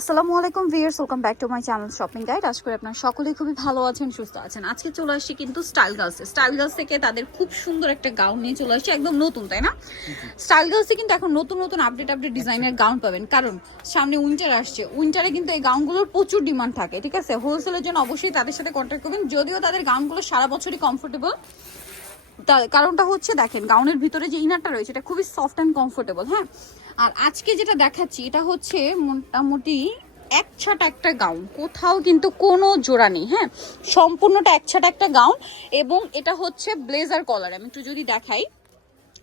আসসালামু আলাইকুম viewers welcome back to my channel shopping guide. আশা করি আপনারা সকলেই খুবই ভালো আছেন, সুস্থ আছেন। আজকে চলে আসছি কিন্তু স্টাইল গার্লসে। স্টাইল গার্লস থেকে তাদের খুব সুন্দর একটা গাউন নিয়ে চলে আসছে, একদম নতুন, তাই না? স্টাইল গার্লসে কিন্তু এখন নতুন নতুন আপডেট আপডেট ডিজাইনের গাউন পাবেন। কারণ সামনে উইন্টার আসছে। উইন্টারে কিন্তু এই গাউনগুলোর প্রচুর ডিমান্ড থাকে, ঠিক আছে? হোলসেলের জন্য অবশ্যই তাদের সাথে কন্ট্যাক্ট করবেন। যদিও তাদের গাউনগুলো সারা বছরই কমফোর্টেবল কারণটা হচ্ছে দেখেন, গাউনের ভিতরে যে ইনারটা রয়েছে, এটা খুবই সফট অ্যান্ড কমফোর্টেবল হ্যাঁ? আর আজকে যেটা দেখাচ্ছি এটা হচ্ছে মোটামুটি এক ছাট একটা গাউন। কোথাও কিন্তু কোনো জোড়া নেই হ্যাঁ? সম্পূর্ণটা এক ছাট একটা গাউন এবং এটা হচ্ছে ব্লেজার কলার। আমি একটু যদি দেখাই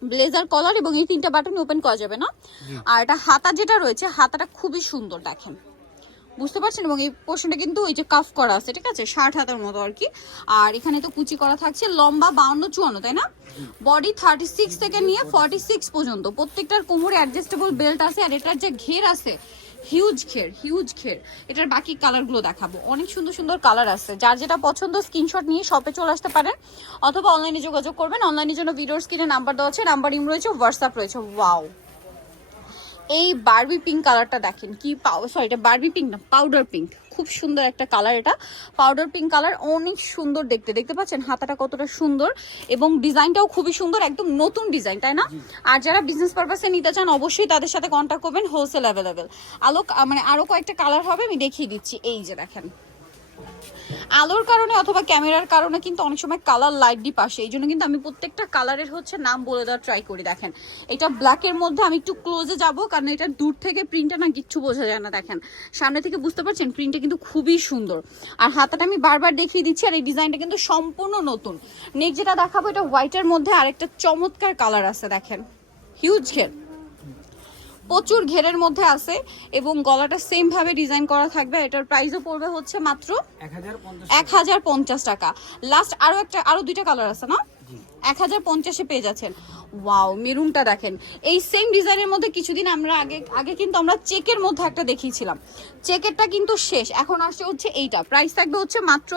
ব্লেজার কলার এবং এই তিনটা বাটন ওপেন করা যাবে না। আর এটা হাতা যেটা রয়েছে হাতাটা খুবই সুন্দর দেখেন। বুঝতে পারছেন? এবং এই পোর্শনটা কিন্তু ওই যে কাফ করা আছে, ঠিক আছে? ষাট হাতের মতো আর কি। আর এখানে তো কুচি করা থাকছে, লম্বা বাউন্ন চুয়ান্ন, তাই না? বডি থার্টি সিক্স থেকে নিয়ে ফর্টি সিক্স পর্যন্ত। প্রত্যেকটার কোমরে অ্যাডজাস্টেবল বেল্ট আছে, আর এটার যে ঘের আছে হিউজ ঘের হিউজ ঘের, এটার বাকি কালারগুলো দেখাবো। অনেক সুন্দর সুন্দর কালার আছে। যার যেটা পছন্দ স্ক্রিনশট নিয়ে শপে চলে আসতে পারেন, অথবা অনলাইনে যোগাযোগ করবেন। অনলাইনের জন্য ভিডিওর স্ক্রিনে নাম্বার দেওয়া আছে নাম্বার ইম রয়েছে হোয়াটসঅ্যাপ রয়েছে। ওয়াও এই বার্বি পিঙ্ক কালারটা দেখেন কি সরি এটা বার্বি পিঙ্ক না পাউডার পিঙ্ক খুব সুন্দর একটা কালার এটা। পাউডার পিঙ্ক কালার অনেক সুন্দর দেখতে দেখতে পাচ্ছেন হাতাটা কতটা সুন্দর এবং ডিজাইনটাও খুবই সুন্দর একদম নতুন ডিজাইন তাই না? আর যারা বিজনেস পারপাসে নিতে চান অবশ্যই তাদের সাথে কন্ট্যাক্ট করবেন হোলসেল অ্যাভেলেবেল আলোক মানে আরও কয়েকটা কালার হবে আমি দেখিয়ে দিচ্ছি এই যে দেখেন। আলোর কারণে অথবা ক্যামেরার কারণে কিন্তু অনেক সময় কালার লাইট ডিপ আসে। এই জন্য কিন্তু আমি প্রত্যেকটা কালারের হচ্ছে নাম বলে দেওয়ার ট্রাই করি, দেখেন। এটা ব্ল্যাকের মধ্যে আমি একটু ক্লোজে যাব, কারণ এটা দূর থেকে প্রিন্টটা না কিচ্ছু বোঝা যায় না, দেখেন। সামনে থেকে বুঝতে পারছেন প্রিন্টটা কিন্তু খুবই সুন্দর। আর হাতাটা আমি বারবার দেখিয়ে দিচ্ছি, আর এই ডিজাইনটা কিন্তু সম্পূর্ণ নতুন। নেক্সট যেটা দেখাবো, এটা হোয়াইটের মধ্যে আরেকটা চমৎকার কালার আছে, দেখেন। হিউজ ঘের প্রচুর ঘেরের মধ্যে আছে এবং গলাটা সেম ভাবে ডিজাইন করা থাকবে এটার প্রাইসও পড়বে হচ্ছে মাত্র এক হাজার পঞ্চাশ টাকা। লাস্ট আরও একটা আরও দুইটা কালার আছে না? এক হাজার পঞ্চাশে পেয়ে যাচ্ছেন। ওয়াও মেরুনটা দেখেন। এই সেম ডিজাইনের মধ্যে কিছুদিন আমরা আগে আগে কিন্তু আমরা চেকের মধ্যে একটা দেখিয়েছিলাম। চেকেরটা কিন্তু শেষ। এখন আসছে হচ্ছে এইটা। প্রাইস থাকবে হচ্ছে মাত্র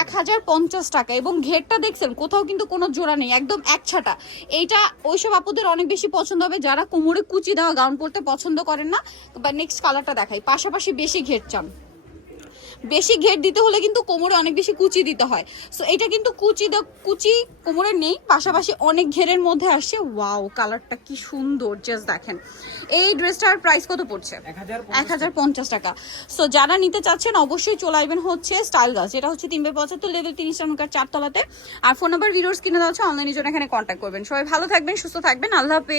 এক হাজার পঞ্চাশ টাকা। এবং ঘেরটা দেখছেন কোথাও কিন্তু কোনো জোড়া নেই একদম এক ছাটা। এইটা ওইসব আপুদের অনেক বেশি পছন্দ হবে। যারা কোমরে কুচি দেওয়া গাউন পরতে পছন্দ করেন না বা নেক্সট কালারটা দেখাই। পাশাপাশি বেশি ঘের চান। বেশি ঘের দিতে হলে কিন্তু কোমরে অনেক বেশি কুচি দিতে হয়। সো এটা কিন্তু কুচি দা- কুচি কোমরে নেই পাশাপাশি অনেক ঘেরের মধ্যে আসছে ওয়াও কালারটা কি সুন্দর জাস্ট দেখেন। এই ড্রেসটার প্রাইস কত পড়ছে? এক হাজার পঞ্চাশ টাকা। সো যারা নিতে চাচ্ছেন অবশ্যই চলে আসবেন হচ্ছে স্টাইল গাছ এটা হচ্ছে তিনবে পঁচাত্তর লেভেল তিন স্টার চারতলাতে। আর ফোন নাম্বার ভিডিওস কিনে দেওয়া হচ্ছে অনলাইনের জন্য এখানে কন্ট্যাক্ট করবেন। সবাই ভালো থাকবেন সুস্থ থাকবেন। আল্লাহ হাফেজ।